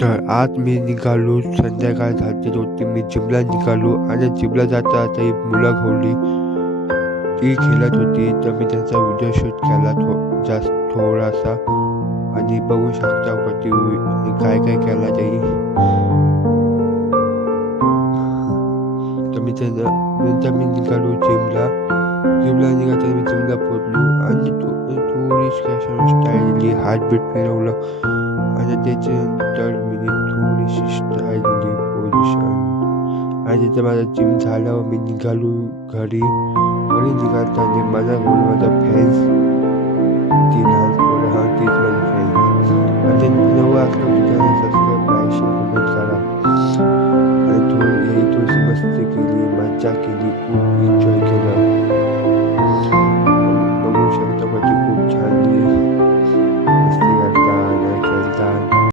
तर आज मी निघालो, संध्याकाळ झाली होती. मी जिमला निघालो आणि जिमला जाता जाता एक मुलं घावली. ती खेळत होती, तर मी त्यांचा व्हिडिओ शूट केला थोडासा आणि बघू शकता का ती काय काय केला त्याही. तर मी नंतर मी निघालो जिमला निघायचं मी जिमला पोचलो आणि थोडीशी स्टाईल दिली, हार्टबीट फिरवलं आणि त्याच्यानंतर मी थोडीशी स्टाईल दिली पोझिशन आणि तिथं माझं जिम झाल्यावर मी निघालो घरी निघालताना माझा फ्रेंड्स ती लहान पोरं हा तीच माझी फ्रेंड्स आणि नवं असलं की त्याला सबस्क्राईब लाईक शेअर कमेंट करा आणि थोडीशी मस्ती केली, मज्जा केली